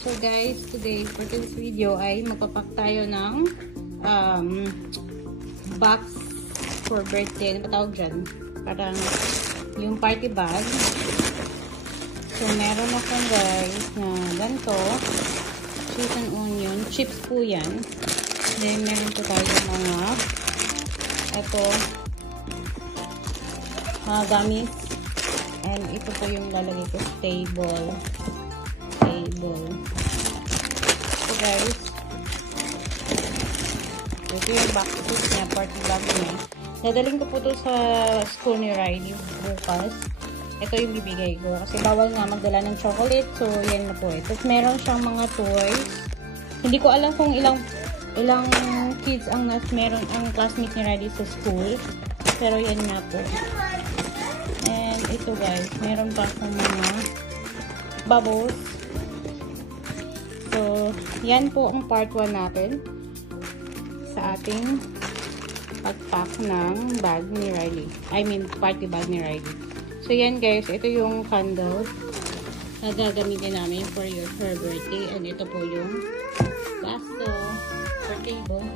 So guys, today for this video ay magpapak tayo ng box for birthday. Ano ba tawag dyan? Parang yung party bag. So meron ako guys na ganito. Cheese and onion. Chips po yan. Then meron po tayo mga gamit. And ito po yung lalagay ko sa table. So guys, ito yung backpack niya, party bag niya. Dadaling ko po ito sa school ni Riley bukas. Ito yung bibigay ko. Kasi bawal nga magdala ng chocolate. So, yan na po. Tapos meron siyang mga toys. Hindi ko alam kung ilang kids ang meron ang classmate ni Riley sa school. Pero yan na po. And ito guys, meron pa akong mga bubbles. So, yan po ang part 1 natin sa ating pagpack ng bag ni Riley. I mean, party bag ni Riley. So, yan guys, ito yung candle na gagamitin namin for her birthday. And ito po yung baso for table.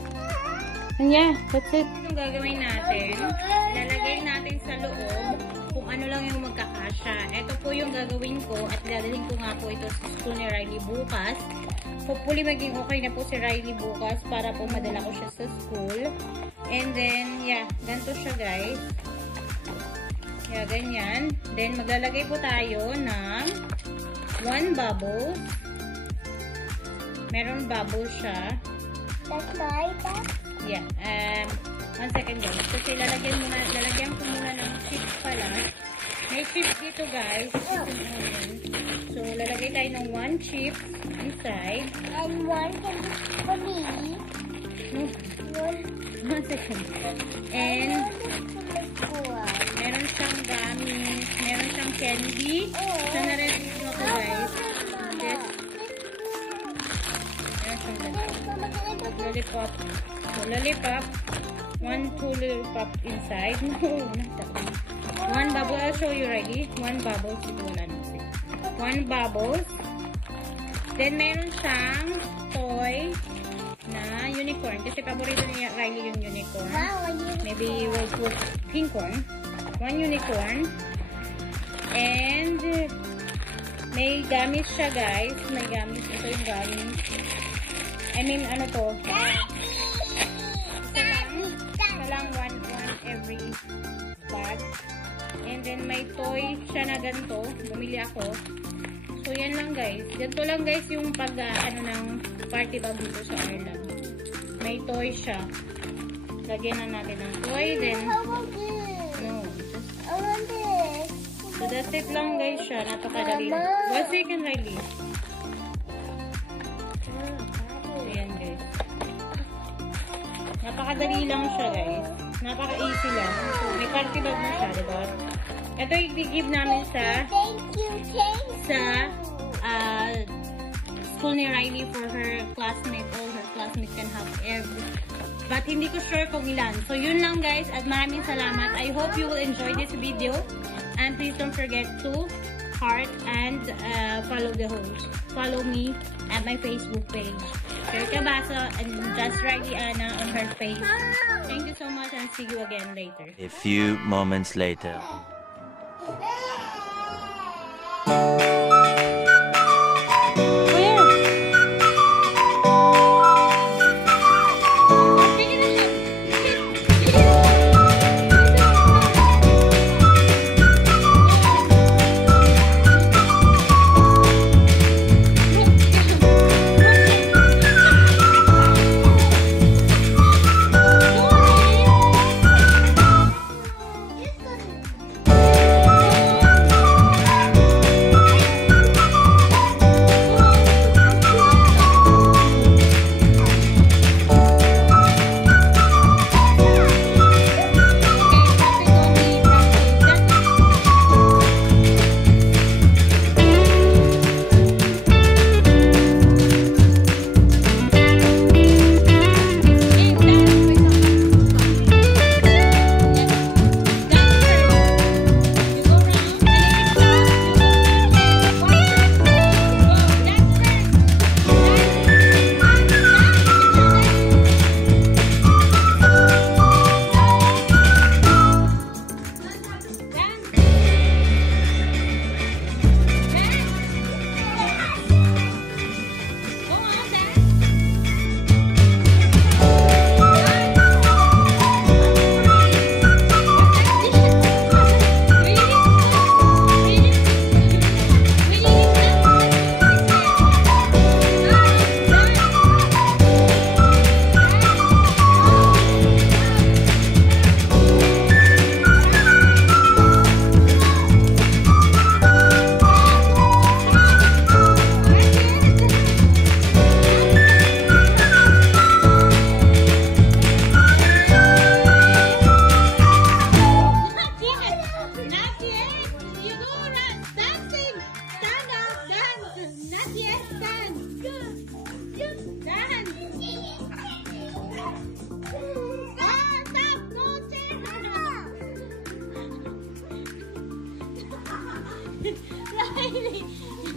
And yeah, that's it. Yung gagawin natin, lalagay natin sa loob kung ano lang yung magkakasya. Ito po yung gagawin ko at dadalhin ko nga po ito sa school ni Riley bukas. Hopefully maging okay na po si Riley bukas para po madala ko siya sa school. And then, yeah, ganito siya guys. Yeah, ganyan. Then, maglalagay po tayo ng 1 bubble. Meron bubble siya. That's my bag? Yeah. 1 second guys. Kasi lalagyan ko muna ng chips pala. May chips dito guys. So, lalagay tayo ng 1 chip inside. And 1 can be for me. No. 1 second. And meron siyang gummies. Meron siyang candy. So, na-release mo ko guys. Yes. Meron siyang ganito. Lollipop. So, lollipop. 2 lollipop inside. No, not that one. 1 bubble. I'll show you ready. 1 bubble. 1 bubbles. Then, meron siyang toy na unicorn. Kasi paborito ni Riley yung unicorn. Maybe we'll put pink one. 1 unicorn. And may gamis siya guys. May gamis. Ito yung gamis. I mean, ano to? Isa lang one every bag. And then may toy siya na ganito. Bumili ako. So, yan lang guys. Ganito lang guys yung ng party bag dito sa Ireland. May toy siya. Lagyan na natin ng toy. Then, no. So, that's it lang guys siya. Napakadali. 1 second, Riley. Ayan guys. Napakadali lang siya guys. Napaka-easy lang. So, may party bag na siya, diba? Ito yung i-give namin sa school ni Riley for her classmate. All her classmates can have every. But hindi ko sure kung ilan. So, yun lang guys. At maraming salamat. I hope you will enjoy this video. And please don't forget to heart and follow me at my Facebook page. Erica Baso and Just Riley Anna on her page. Thank you so much and see you again later. A few moments later.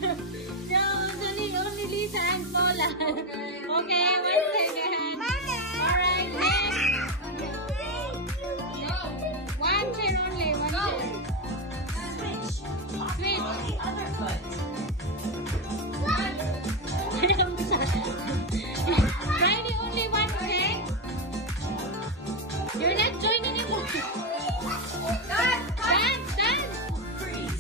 No, only Lisa and Paula. Okay, 1 second. Alright, next. No. 1 chair only, 1 chair. Switch. Friday only 1, okay? You're not joining anymore. Dance. Freeze.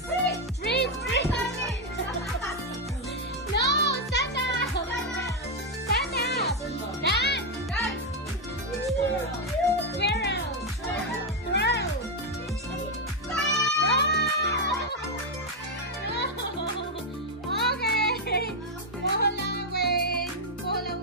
No, stand up. Dance. Squirrel. Okay. Bola, wait. Bola.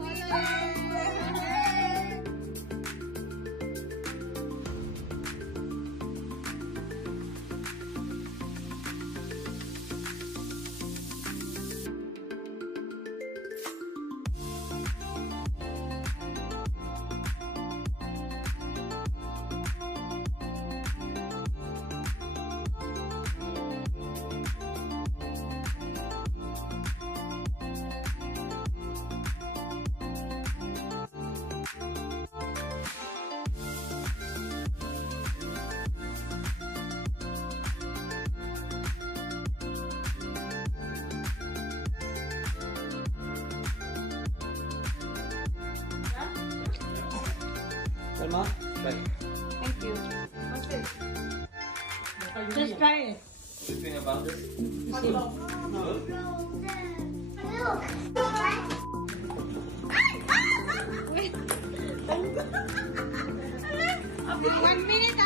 Salma? Right. Thank you. Just try it. What do you think about this? Okay, 1 minute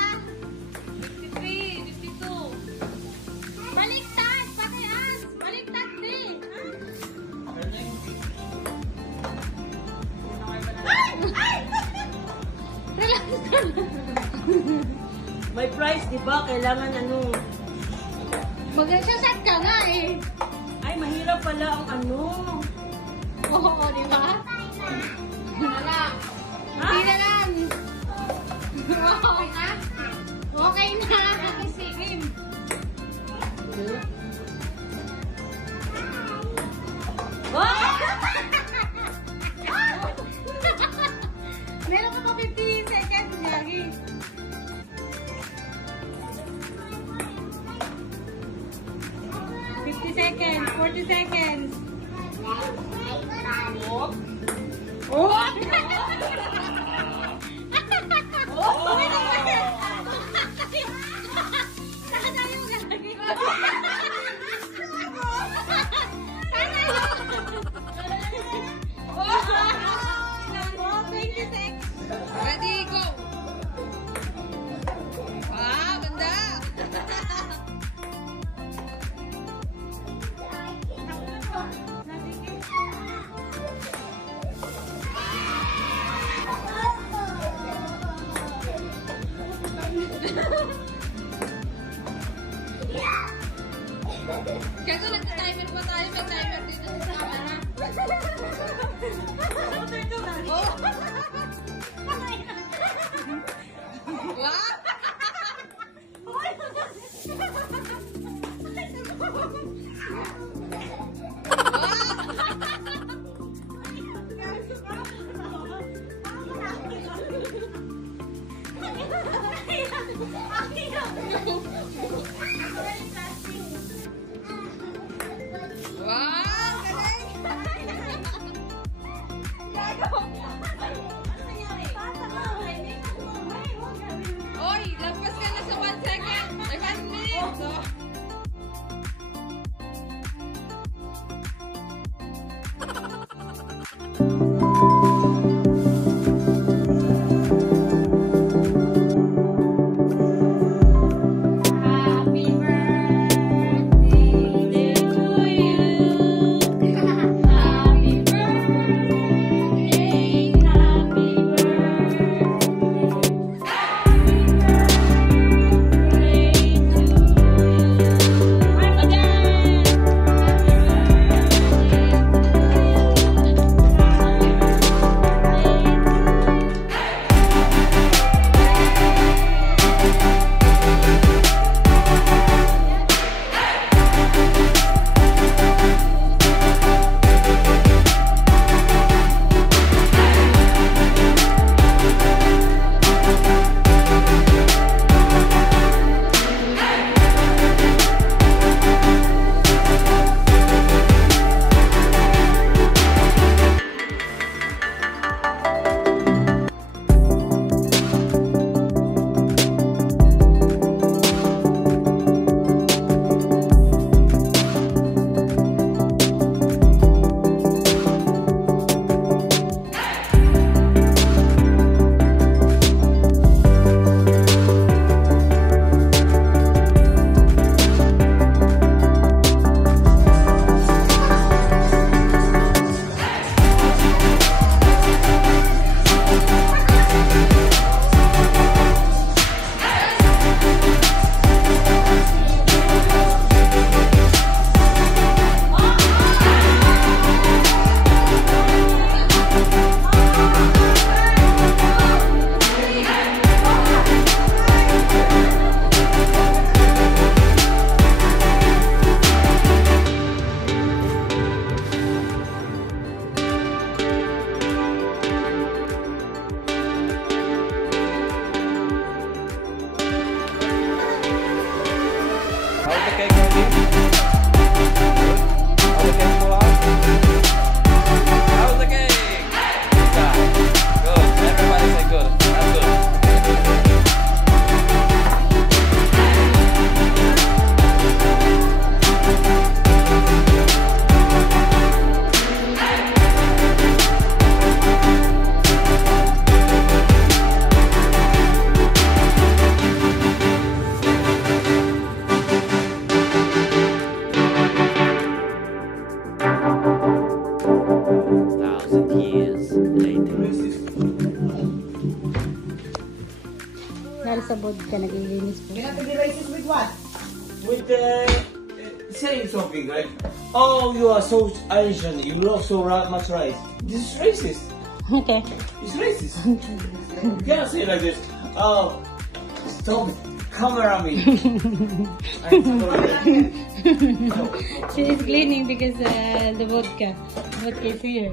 53, 52. Baliktad, parehas. Baliktad din. Relax ka lang. May price, di ba? Kailangan ano. Mag-sasat ka nga eh. Ay, mahirap pala ang ano. Oo, di ba? Wala. Hindi na lang. Okay na? Okay na. Sige. Meron ka pa 15 seconds, Jackie. 50 seconds, 40 seconds. Ready, go! Wow, ganda! Kasi nagka-timer pa tayo, may timer dito sa camera. Oh! Oy, lampas ka na sa 1 second. Ay, 1 minute. So, sa vodka, naglilinis po. With saying something like, oh, you are so Asian, you love so much rice. This is racist. Okay. It's racist. You can't say like this. Oh, stop camera me. She is cleaning because the vodka is here.